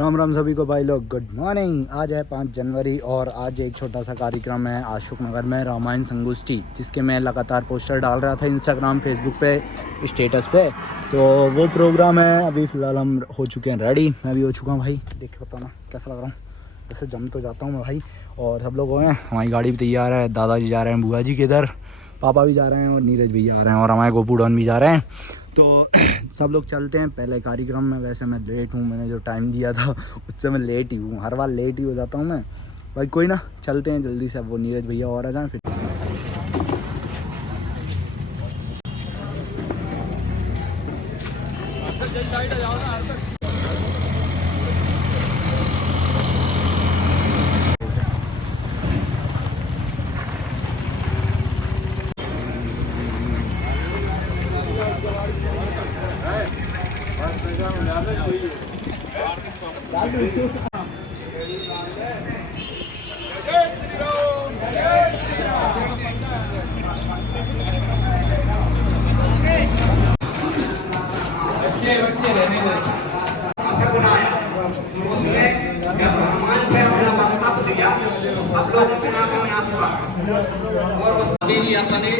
राम राम सभी को भाई लोग, गुड मॉर्निंग। आज है 5 जनवरी और आज एक छोटा सा कार्यक्रम है अशोक नगर में, रामायण संगोष्ठी, जिसके मैं लगातार पोस्टर डाल रहा था इंस्टाग्राम फेसबुक पे स्टेटस पे। तो वो प्रोग्राम है, अभी फ़िलहाल हम हो चुके हैं रेडी। मैं भी हो चुका हूँ भाई, देख के बताना कैसा लग रहा हूँ। वैसे जम तो जाता हूँ मैं भाई, और सब लोग हैं। हमारी गाड़ी भी तैयार है, दादाजी जा रहे हैं बुआ जी के इधर, पापा भी जा रहे हैं और नीरज भी जा रहे हैं और हमारे गोपू डॉन भी जा रहे हैं। तो सब लोग चलते हैं पहले कार्यक्रम में। वैसे मैं लेट हूँ, मैंने जो टाइम दिया था उससे मैं लेट ही हूँ, हर बार लेट ही हो जाता हूँ मैं भाई। कोई ना, चलते हैं जल्दी से। अब वो नीरज भैया और आ जाएं फिर। अभी भी अपने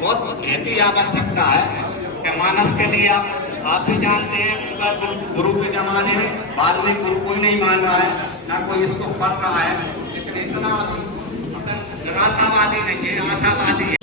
बहुत एहती आवश्यकता है कि मानस के लिए आप भी जानते हैं, उनका गुरु के जमाने में वाल्मीकि गुरु कोई नहीं मान रहा है, ना कोई इसको पढ़ रहा है, लेकिन इतना निराशावादी नहीं है, आशावादी है।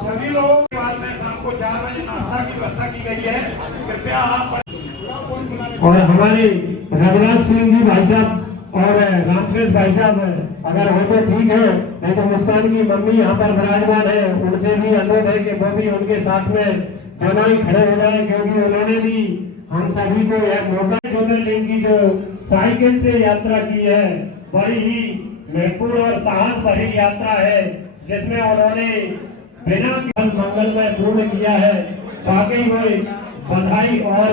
सभी लोगों के बाद में शाम को 4 बजे नाश्ता की व्यवस्था की गई है, कृपया आप। और हमारे रघुनाथ सिंह जी भाई साहब और रामकृष्ण भाई साहब अगर हो तो ठीक है, नहीं तो मुस्कान की मम्मी यहाँ पर विराजमान है, उनसे भी अनुरोध है कि वो भी उनके साथ में दोनों ही खड़े हो जाए, क्योंकि उन्होंने भी हम सभी को यह मौका ज्योतिर्लिंग की जो साइकिल से यात्रा की है, बड़ी ही महत्वपूर्ण और साहस भरी यात्रा है, जिसमें उन्होंने बिना मंगल में पूर्ण किया है। वाकई में बधाई और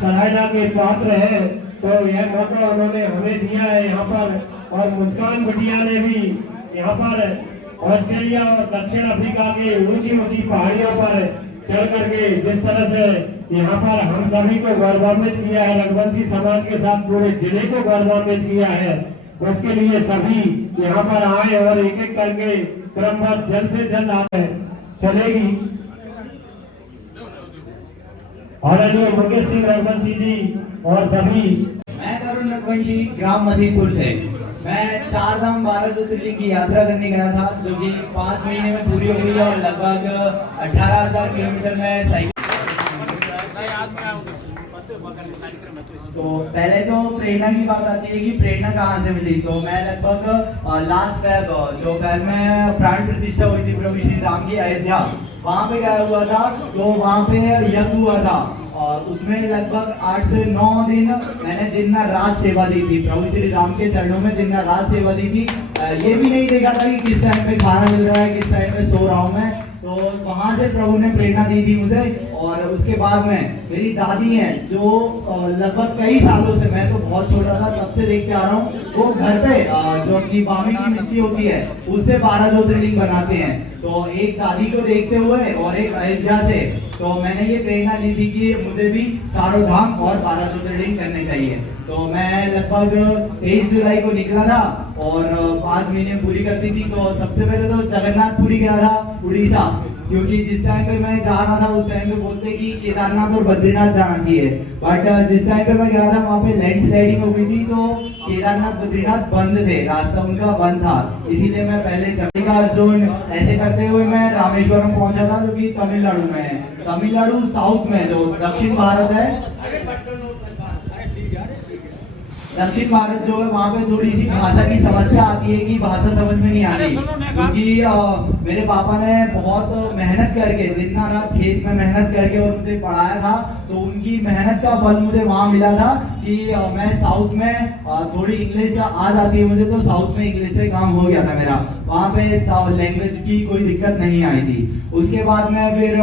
सराहना के पात्र है। तो यह मौका उन्होंने हमें दिया है यहाँ पर। और मुस्कान बिटिया ने भी यहाँ पर ऑस्ट्रेलिया और दक्षिण अफ्रीका के ऊंची ऊंची पहाड़ियों पर चढ़ करके जिस तरह से यहाँ पर हम सभी को गौरवान्वित किया है, रघुवंशी समाज के साथ पूरे जिले को गौरवान्वित किया है, उसके लिए सभी यहाँ पर आए और एक एक करके क्रमबद्ध जल्द से जल्द आए चलेगी। और जो मुकेश सिंह रघुवंशी जी और सभी। मैं तरुण रघुवंशी ग्राम मधीपुर से। मैं 4 धाम 12 ज्योतिर्लिंग की यात्रा करने गया था, जो कि 5 महीने में पूरी हो गई है और लगभग 18,000 किलोमीटर में साइकिल। तो पहले तो प्रेरणा की बात आती है कि प्रेरणा कहाँ से मिली। तो मैं लगभग लास्ट फेब, जो घर में प्राण प्रतिष्ठा हुई थी प्रभु श्री राम की अयोध्या, वहाँ पे गया हुआ था। तो वहाँ पे यज्ञ हुआ था और उसमें लगभग 8 से 9 दिन मैंने दिन रात सेवा दी थी, प्रभु श्री राम के चरणों में दिन रात सेवा दी थी। ये भी नहीं देखा था कि किस टाइम पे खाना मिल रहा है, किस टाइम पे सो रहा हूँ मैं। तो वहाँ से प्रभु ने प्रेरणा दी थी मुझे। और उसके बाद में मेरी दादी हैं, जो लगभग कई सालों से, मैं तो बहुत छोटा था तब से देखते आ रहा हूँ, वो घर पे जो अपनी बामी की मिट्टी होती है उससे 12 ज्योतिर्लिंग बनाते हैं। तो एक दादी को देखते हुए और एक अयोध्या से, तो मैंने ये प्रेरणा ली थी कि मुझे भी चारों धाम और 12 ज्योतिर्लिंग करने चाहिए। तो मैं लगभग 23 जुलाई को निकला था और 5 महीने पूरी करती थी। तो सबसे पहले तो जगन्नाथपुरी गया था, उड़ीसा, क्योंकि जिस टाइम पे मैं जा रहा था उस टाइम पे बोलते कि केदारनाथ और बद्रीनाथ जाना चाहिए, बट जिस टाइम पे मैं गया था वहाँ पे लैंडस्लाइडिंग हो गई थी, तो केदारनाथ बद्रीनाथ बंद थे, रास्ता उनका बंद था। इसीलिए मैं पहले अर्जुन ऐसे करते हुए मैं रामेश्वरम पहुंचा था, जो कि तमिलनाडु में है। तमिलनाडु साउथ में, जो दक्षिण भारत है, दक्षिण भारत जो है, वहाँ पे थोड़ी सी भाषा की समस्या आती है कि भाषा समझ में नहीं आती, क्योंकि मेरे पापा ने बहुत मेहनत करके, दिन रात खेत में मेहनत करके और मुझे पढ़ाया था। तो उनकी मेहनत का फल मुझे वहाँ मिला था कि मैं साउथ में थोड़ी इंग्लिश आ जाती है मुझे, तो साउथ में इंग्लिश से काम हो गया था मेरा, वहाँ पे लैंग्वेज की कोई दिक्कत नहीं आई थी। उसके बाद में फिर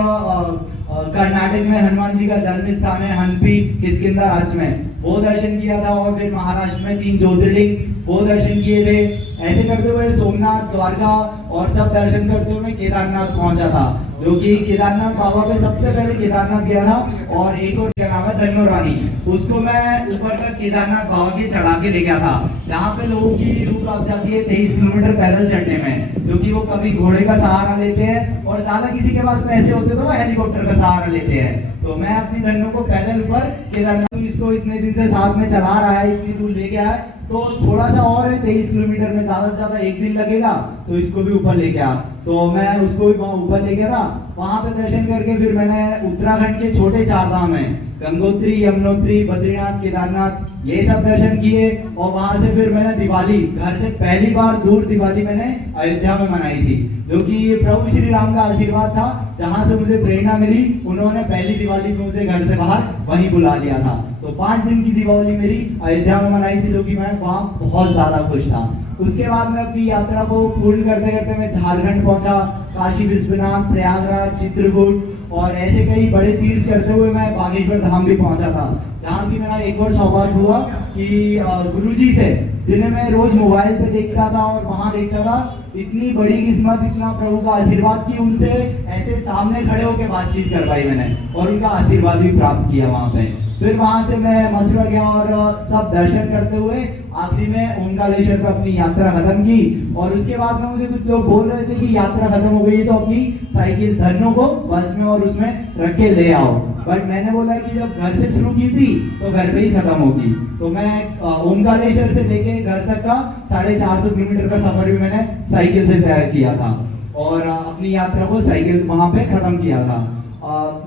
कर्नाटक में हनुमान जी का जन्म स्थान है हम्पी, किष्किंधा राज्य में, वो दर्शन किया था। और फिर महाराष्ट्र में 3 ज्योतिर्लिंग वो दर्शन किए थे। ऐसे करते हुए सोमनाथ, द्वारका और सब दर्शन करते हुए मैं केदारनाथ पहुंचा था, जो कि केदारनाथ बाबा पे सबसे पहले केदारनाथ गया था। और एक और क्या नाम है, धन्नो रानी, उसको मैं ऊपर तक केदारनाथ बाबा के चढ़ा के ले गया था, जहाँ पे लोगों की रूह कांप जाती है 23 किलोमीटर पैदल चढ़ने में, क्योंकि वो कभी घोड़े का सहारा लेते हैं और ज्यादा किसी के पास पैसे होते तो वो हेलीकॉप्टर का सहारा लेते हैं। तो मैं अपनी धन्नो को पैदल ऊपर केदारनाथ, इसको इतने दिन से साथ में चला रहा है, इतनी दूर ले गया है, तो थोड़ा सा और है 23 किलोमीटर में, ज्यादा से ज्यादा एक दिन लगेगा, तो इसको भी ऊपर ले गया। तो मैं उसको भी वहाँ ऊपर ले गया था। वहाँ पे दर्शन करके फिर मैंने उत्तराखंड के छोटे 4 धाम है, गंगोत्री, यमुनोत्री, बद्रीनाथ, केदारनाथ, ये सब दर्शन किए। और वहां से फिर मैंने दिवाली, घर से पहली बार दूर दिवाली मैंने अयोध्या में मनाई थी, जो कि प्रभु श्री राम का आशीर्वाद था, जहां से मुझे प्रेरणा मिली। उन्होंने पहली दिवाली में मुझे घर से बाहर वहीं बुला लिया था। तो 5 दिन की दिवाली मेरी अयोध्या में मनाई थी, जो कि मैं वहाँ बहुत ज्यादा खुश था। उसके बाद मैं अपनी यात्रा को पूर्ण करते करते मैं झारखंड पहुंचा, काशी विश्वनाथ, प्रयागराज, चित्रकूट और ऐसे कई बड़े तीर्थ करते हुए मैं बागेश्वर धाम भी पहुंचा था, जहाँ की मेरा एक और सौभाग्य हुआ कि गुरुजी से, जिन्हें मैं रोज मोबाइल पे देखता था और वहां देखता था, इतनी बड़ी किस्मत, इतना प्रभु का आशीर्वाद कि उनसे ऐसे सामने खड़े होकर बातचीत कर पाई मैंने, और उनका आशीर्वाद भी प्राप्त किया वहां पे। फिर वहां से मैं मथुरा गया और सब दर्शन करते हुए आखिरी में ओंकारेश्वर पर अपनी यात्रा खत्म की। और उसके बाद में मुझे कुछ लोग बोल रहे थे कि यात्रा खत्म हो गई तो अपनी साइकिल धन्नो को बस में और उसमें रख के ले आओ, बट मैंने बोला कि जब घर से शुरू की थी तो घर पे ही खत्म होगी। तो मैं ओंकारेश्वर से लेके घर तक का 450 किलोमीटर का सफर भी मैंने साइकिल से तय किया था और अपनी यात्रा को साइकिल वहां पे खत्म किया था।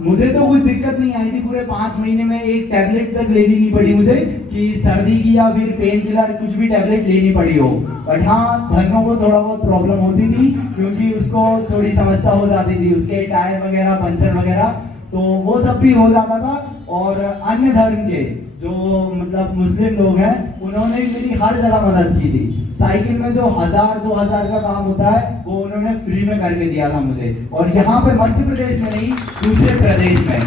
मुझे तो कोई दिक्कत नहीं आई थी, पूरे 5 महीने में एक टैबलेट तक लेनी नहीं पड़ी मुझे कि सर्दी की या फिर पेन किलर कुछ भी टैबलेट लेनी पड़ी हो। बट हाँ, धन्नो को थोड़ा बहुत प्रॉब्लम होती थी, क्योंकि उसको थोड़ी समस्या हो जाती थी, उसके टायर वगैरह पंचर वगैरह, तो वो सब भी हो जाता था। और अन्य धर्म के जो मतलब मुस्लिम लोग हैं, उन्होंने मेरी हर जगह मदद की थी। साइकिल में जो 1000-2000 का काम होता है वो उन्होंने फ्री में करके दिया था मुझे। और यहाँ पे मध्य प्रदेश में नहीं, दूसरे प्रदेश में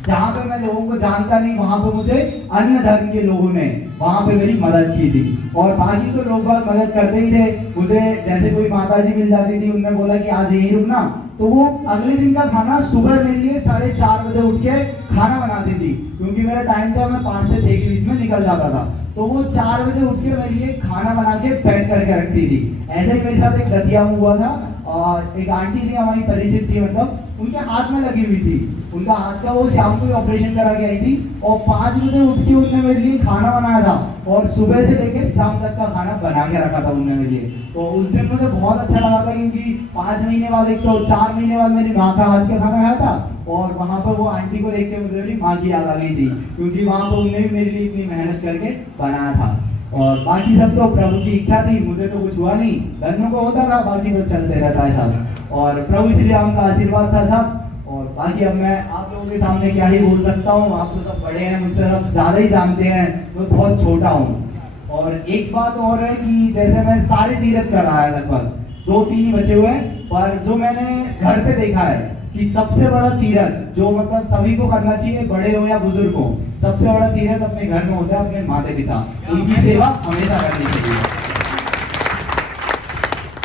जहाँ पे मैं लोगों को जानता नहीं, वहां पे मुझे अन्य धर्म के लोगों ने वहां पे मेरी मदद की थी। और बाकी तो लोग बहुत मदद करते ही थे। मुझे जैसे कोई माता जी मिल जाती थी, उन्होंने बोला कि आज यहीं रुकना, तो वो अगले दिन का खाना सुबह मेरे लिए 4:30 बजे उठ के खाना बनाती थी, क्योंकि मेरा टाइम था, मैं 5 से 6 के बीच में निकल जाता था। तो वो 4 बजे उठ के मेरे लिए खाना बना के पैक करके रखती थी। ऐसे ही मेरे साथ एक दतिया हुआ था, और एक आंटी थी हमारी परिचित थी, मतलब उनके हाथ में लगी हुई थी, उनका हाथ का वो शाम को ही ऑपरेशन करा के आई थी, और 5 बजे उठ के उन्होंने मेरे लिए खाना बनाया था, और सुबह से लेके शाम तक का खाना बना के रखा था उन्होंने मेरे लिए। तो उस दिन मुझे बहुत अच्छा लगा था, क्योंकि 5 महीने बाद, एक तो 4 महीने बाद मेरी माँ का हाथ का खाना खाया था, और वहाँ पर वो आंटी को देख के मुझे मेरी माँ की याद आ गई थी, क्योंकि वहाँ पर उन्होंने भी मेरे लिए इतनी मेहनत करके बनाया था। और बाकी सब तो प्रभु की इच्छा थी, मुझे तो कुछ हुआ नहीं, धन्नो को होता था, बाकी तो चलते रहता है सब, और प्रभु श्री राम का आशीर्वाद था सब। और बाकी अब मैं आप लोगों के सामने क्या ही बोल सकता हूँ, आप तो सब बड़े हैं, मुझसे सब ज़्यादा ही जानते हैं, तो बहुत छोटा हूँ। और एक बात और है कि जैसे मैं सारे तीर्थ कर रहा है, लगभग 2-3 ही बचे हुए हैं, पर जो मैंने घर पे देखा है कि सबसे बड़ा तीर्थ जो मतलब सभी को करना चाहिए, बड़े हो या बुजुर्ग हो, सबसे बड़ा तीर्थ अपने घर में होता है, अपने माता पिता, उनकी सेवा हमेशा करनी चाहिए।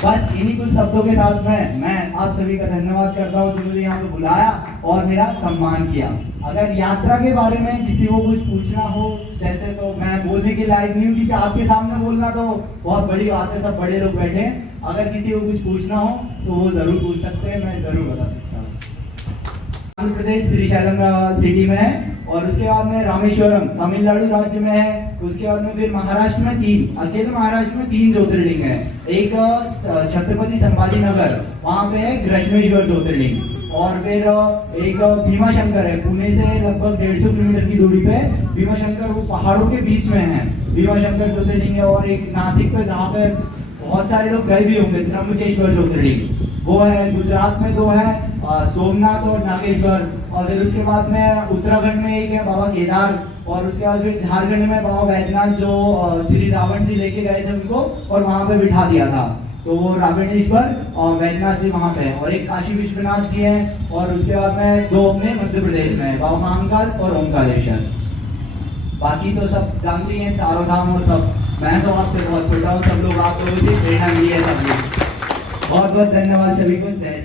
बस इन्हीं कुछ शब्दों के साथ मैं आप सभी का धन्यवाद करता हूँ, जो मुझे यहाँ पे बुलाया और मेरा सम्मान किया। अगर यात्रा के बारे में किसी को कुछ पूछना हो, जैसे तो मैं बोलने के लायक नहीं हूँ, क्योंकि आपके सामने बोलना तो बहुत बड़ी बात है, सब बड़े लोग बैठे हैं। अगर किसी को कुछ पूछना हो तो वो जरूर पूछ सकते हैं, मैं जरूर बता सकता हूँ। आंध्र प्रदेश श्रीशैलम सिटी में है, और उसके बाद में रामेश्वरम तमिलनाडु राज्य में है। उसके बाद में फिर महाराष्ट्र में 3, अकेले महाराष्ट्र में 3 ज्योतिर्लिंग है। एक छत्रपति संभाजी नगर, वहाँ पे है ग्रश्मेश्वर ज्योतिर्लिंग, और फिर एक भीमा शंकर है, पुणे से लगभग 150 किलोमीटर की दूरी पे भीमा शंकर, वो पहाड़ों के बीच में है, भीमा शंकर ज्योतिर्लिंग है। और एक नासिक पे, जहाँ पे बहुत सारे लोग गए भी होंगे, त्र्यंबकेश्वर ज्योतिर्लिंग, वो है। गुजरात में 2 है, सोमनाथ और नागेश्वर। और फिर उसके बाद में उत्तराखंड में एक है बाबा केदार, और उसके बाद फिर झारखंड में बाबा वैद्यनाथ, जो श्री रावण जी लेके गए थे उनको और वहाँ पे बिठा दिया था, तो वो रावणेश्वर और वैद्यनाथ जी वहाँ पे है। और एक काशी विश्वनाथ जी हैं, और उसके बाद में 2 अपने मध्य प्रदेश में, बाबा महाकाल और ओंकारेश्वर। बाकी तो सब जानते हैं, चारों धाम और सब मैं तो आपसे बहुत छोटा हूँ, सब लोग आप लोगों से प्रेरणा मिली है सब लोग। बहुत बहुत धन्यवाद सभी को। जय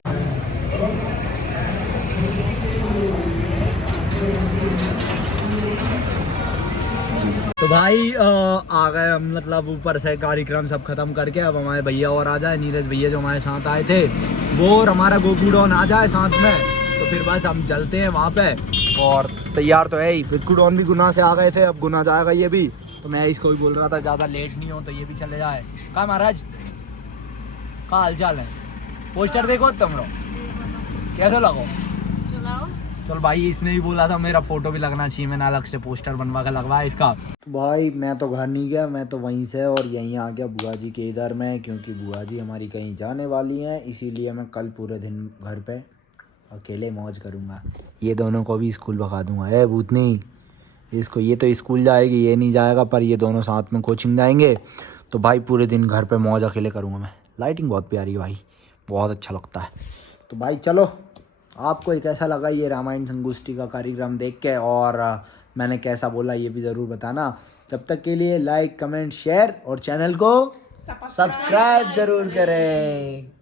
तो भाई आ गए हम, मतलब ऊपर से कार्यक्रम सब खत्म करके। अब हमारे भैया और आ जाए, नीरज भैया जो हमारे साथ आए थे वो, और हमारा गोकूडॉन आ जाए साथ में, तो फिर बस हम चलते हैं वहाँ पे। और तैयार तो है ही, गोकूडॉन भी गुना से आ गए थे, अब गुना जाएगा ये भी। तो मैं इसको भी बोल रहा था ज़्यादा लेट नहीं हो तो ये भी चले जाए। कहाँ महाराज, कहाँ हाल चाल है? पोस्टर देखो तुम लोग, कैसे लगो? चल भाई, इसने भी बोला था मेरा फोटो भी लगना चाहिए, मैंने अलग से पोस्टर बनवा कर लगवाया इसका। तो भाई मैं तो घर नहीं गया, मैं तो वहीं से और यहीं आ गया बुआ जी के इधर में, क्योंकि बुआ जी हमारी कहीं जाने वाली हैं, इसीलिए मैं कल पूरे दिन घर पे अकेले मौज करूँगा। ये दोनों को भी स्कूल भगा दूँगा। ए भूतनी, इसको, ये तो स्कूल जाएगी, ये नहीं जाएगा, पर ये दोनों साथ में कोचिंग जाएंगे। तो भाई पूरे दिन घर पे मौज अकेले करूँगा मैं। लाइटिंग बहुत प्यारी है भाई, बहुत अच्छा लगता है। तो भाई चलो, आपको कैसा लगा ये रामायण संगोष्ठी का कार्यक्रम देख के, और मैंने कैसा बोला ये भी ज़रूर बताना। तब तक के लिए लाइक, कमेंट, शेयर और चैनल को सब्सक्राइब ज़रूर करें।